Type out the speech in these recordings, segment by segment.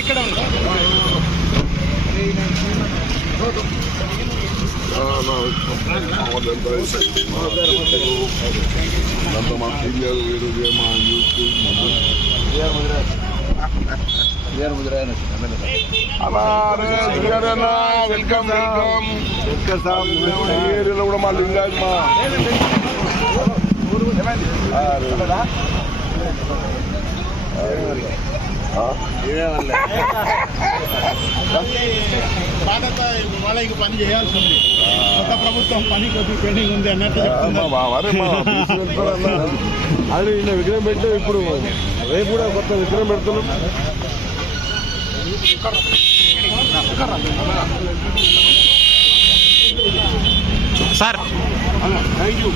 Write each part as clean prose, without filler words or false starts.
ఇక్కడ వెల్కమ్ ఏరియాలో కూడా మా లింగాజ్ మా వాళ్ళకి పని చేయాల్సి ఉంది. కొత్త ప్రభుత్వం పని కొద్దిగా పెండింగ్ ఉంది అన్నట్టు అది నిన్న విగ్రహం పెట్టాం. ఇప్పుడు రేపు కూడా కొత్త విగ్రహం పెడుతున్నాం. Sir thank you.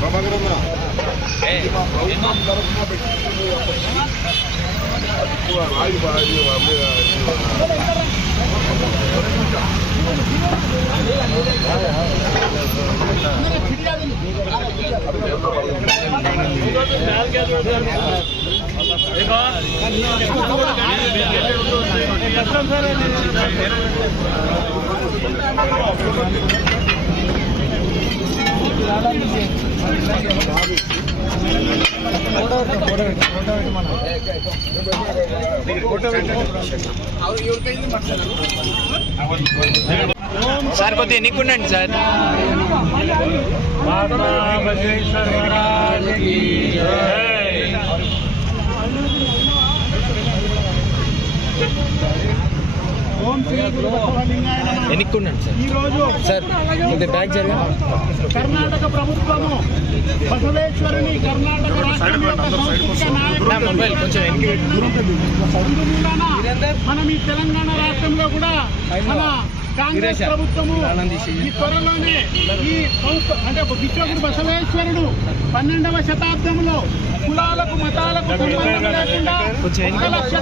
ప్రభాకర్ అన్న ప్రభుత్వం తరఫున పెట్టింది సార్ కొద్దిగా ఎన్నికుండండి సార్. ఎన్నికుండండి సార్. ఈరోజు సార్ బ్యాగ్ జరిగా కర్ణాటక ప్రభుత్వము బసవేశ్వరుని కర్ణాటక మొబైల్ కొంచెం మనం ఈ తెలంగాణ రాష్ట్రంలో కూడా మన కాంగ్రెస్ ప్రభుత్వము ఈ త్వరలోనే ఈ సంస్థ అంటే విశ్వగురు బసవేశ్వరుడు 12వ శతాబ్దంలో కులాలకు మతాలకు సంబంధం లేకుండా 1,96,000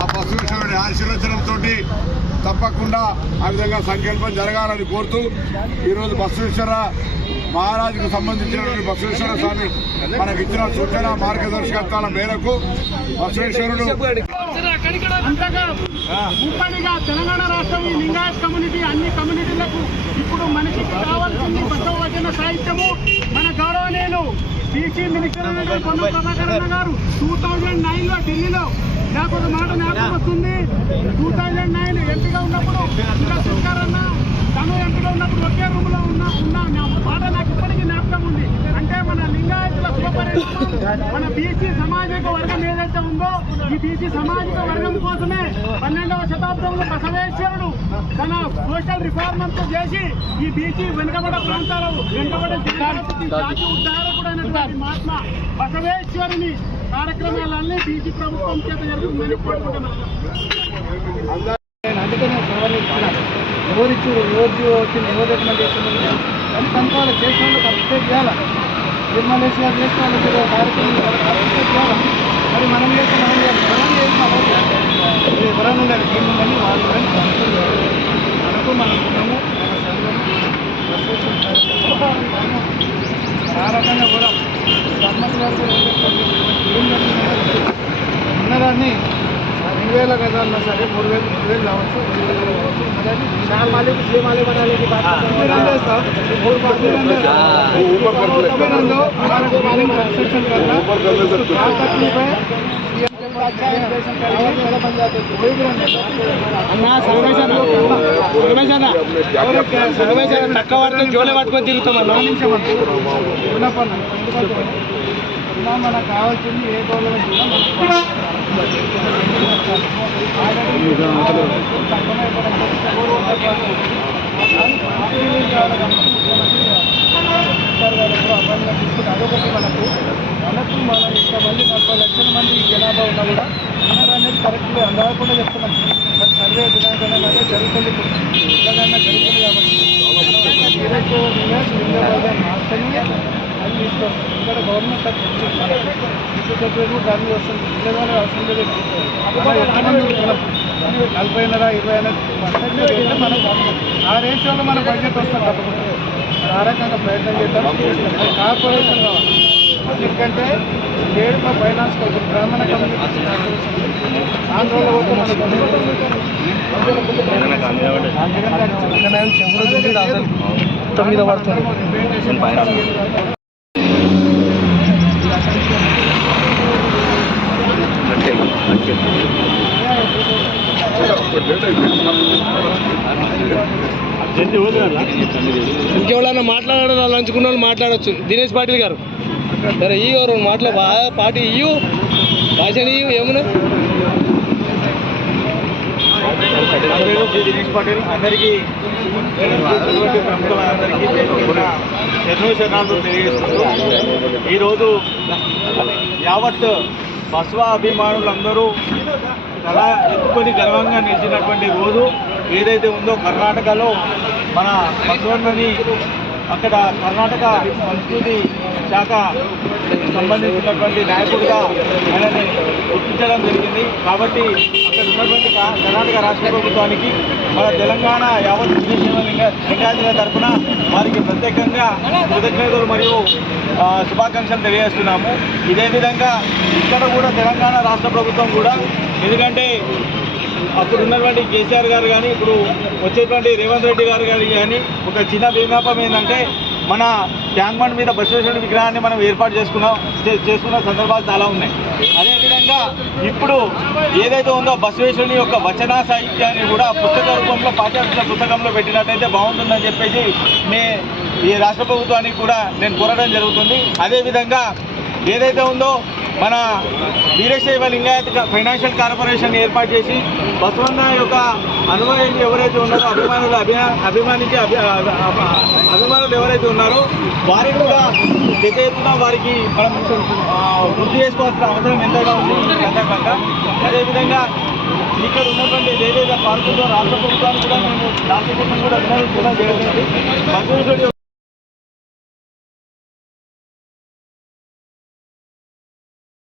ఆ బసవేశ్వరుడి ఆశీర్వచనంతో తప్పకుండా ఆ విధంగా సంకల్పం జరగాలని కోరుతూ ఈరోజు బసవేశ్వర మహారాజుకు సంబంధించినటువంటి బసవేశ్వర స్వామి మనకి ఇచ్చిన సూచన మార్గదర్శకత్వాల మేరకు బసవేశ్వరుడు అంతగా ఉమ్మడిగా తెలంగాణ రాష్ట్రం ఈ లింగాయత్ కమ్యూనిటీ అన్ని కమ్యూనిటీలకు ఇప్పుడు మనకి కావాల్సింది బసవ వచన సాహిత్యము. మన గౌరవనీయులు బీసీ మినిస్టర్ పొన్నం ప్రభాకర్ అన్న గారు 2009లో ఢిల్లీలో నాకు ఒక మాట జ్ఞాపకం వస్తుంది. 2009 ఎంపీగా ఉన్నప్పుడు ఇంకా శంకర్ అన్న తను ఎంపీగా ఉన్నప్పుడు ఒకే రూమ్ లో ఉన్న మాట నాకు ఇప్పటికీ జ్ఞాపకం ఉంది. అంటే మన లింగాయతుల శుభపరిణామం మన బీసీ సామాజిక వర్గం ఏదైతే ఉందో ఈ బీసీ సామాజిక వర్గం కోసమే 12వ శతాబ్దంలో బసవేశ్వరుడు తన సోషల్ రిఫార్మంతో చేసి ఈ బీసీ వెనుకబడ ప్రాంతాలు వెనుకబడ జాతి ఉద్ధారకుడైనటువంటి మహాత్మా బసవేశ్వరుని కార్యక్రమాలన్నీ బీసీ ప్రభుత్వం చేత జరుగుతుందని కోరుకుంటున్నాను. అందుకనే ఎవరిచ్చారు ఎవరు వచ్చింది ఎవరు రికమెండ్ చేస్తున్నారు అని కనుకోవాలి. చేసిన వాళ్ళు కరెక్టే చేయాలి. నిర్మలేష్ గారు చేసిన వాళ్ళు కార్యక్రమం కరెక్టే చేయాలి. మరి మనం చేస్తే మనం ఎవరైనా ఉండాలి టీం ఉందని వాళ్ళు మనకు మనం ఉన్నాము ఆ రకంగా కూడా గవర్నమెంట్ గారు ఉన్నదాన్ని 2,000 గజాల్లో సరే 3,000 కావచ్చు 2,000 కావచ్చు ఉన్నదాన్ని తక్కువ పడితే జోలే పట్టుకొని తిరుగుతామన్నా మనకు కావాల్సింది ఏ గవర్నమెంట్ అదొకటి మనకు మన ఇంతమంది 40 లక్షల మంది జనాభా ఉన్నా కూడా అనేది కరెక్ట్గా అందకుండా చెప్తున్నాం. సర్వే దినాంకనం అంటే జరుగుతుంది, తెలంగాణ జరుగుతుంది కాబట్టి మాత్రమే అది తీసుకోవాలి. ఇక్కడ గవర్నమెంట్ సెక్రటరీ దాన్ని వస్తుంది, తెలంగాణ అవసరం లేదు. 40 20 మనం ఆ రేషియోలో మన బడ్జెట్ వస్తుంది తప్పకుండా. ఆ రకంగా ప్రయత్నం చేద్దాం. కార్పొరేషన్ కావాలి, ఎందుకంటే స్టేట్ ఫైనాన్స్ కోసం బ్రాహ్మణ కమ్యూనిటీ ఆంధ్రలో మొత్తం మీద పడుతుంది. ఇంకెవరైనా మాట్లాడాలనుకున్న వాళ్ళు మాట్లాడవచ్చు. దినేష్ పాటిల్ గారు సరే ఈ ఎవరు మాట్లా పార్టీ ఇయ్యు భాషణ ఇయ్యు ఏమున్నా. దినేష్ పాటిల్ అందరికీ ప్రముఖులందరికీ శరణాలు తెలియజేసుకుంటూ ఈరోజు యావత్ బస్వా అభిమానులందరూ తల ఎత్తుకొని గర్వంగా నిలిచినటువంటి రోజు ఏదైతే ఉందో కర్ణాటకలో మన బసవన్నని అక్కడ కర్ణాటక సంస్కృతి శాఖ సంబంధించినటువంటి నాయకుడిగా ఆయనని గుర్తించడం జరిగింది. కాబట్టి అక్కడ ఉన్నటువంటి కర్ణాటక రాష్ట్ర ప్రభుత్వానికి మన తెలంగాణ యావత్ లింగాయతుల తరఫున వారికి ప్రత్యేకంగా కృతజ్ఞతలు మరియు శుభాకాంక్షలు తెలియజేస్తున్నాము. ఇదే విధంగా ఇక్కడ కూడా తెలంగాణ రాష్ట్ర ప్రభుత్వం కూడా, ఎందుకంటే అప్పుడు ఉన్నటువంటి కేసీఆర్ గారు కానీ ఇప్పుడు వచ్చేటువంటి రేవంత్ రెడ్డి గారు కానీ ఒక చిన్న విన్నపం ఏంటంటే మన ట్యాంక్ బండ్ మీద బసవేశ్వరుడి విగ్రహాన్ని మనం ఏర్పాటు చేసుకున్న సందర్భాలు చాలా ఉన్నాయి. అదేవిధంగా ఇప్పుడు ఏదైతే ఉందో బసవేశ్వరుని యొక్క వచన సాహిత్యాన్ని కూడా పుస్తక రూపంలో పాఠ్యాంశాల పుస్తకంలో పెట్టినట్టయితే బాగుంటుందని చెప్పేసి ఈ రాష్ట్ర ప్రభుత్వానికి కూడా నేను కోరడం జరుగుతుంది. అదేవిధంగా ఏదైతే ఉందో మన వీరశైవ లింగాయత్ ఫైనాన్షియల్ కార్పొరేషన్ ఏర్పాటు చేసి బసవన్న యొక్క అనుభవాలు ఎవరైతే ఉన్నారో అభిమానులు ఎవరైతే ఉన్నారో వారిని కూడా పెద్ద ఎత్తున వారికి మనం వృద్ధి చేసుకోవాల్సిన అవసరం ఎంతగా ఉంది ఈ సందర్భంగా. అదేవిధంగా ఇక్కడ ఉన్నటువంటి ఏదైతే పార్కుల్లో రాష్ట్ర ప్రభుత్వాన్ని కూడా మేము రాష్ట్ర ప్రభుత్వం కూడా వినడం జరిగింది. బసవేశ్వరుడి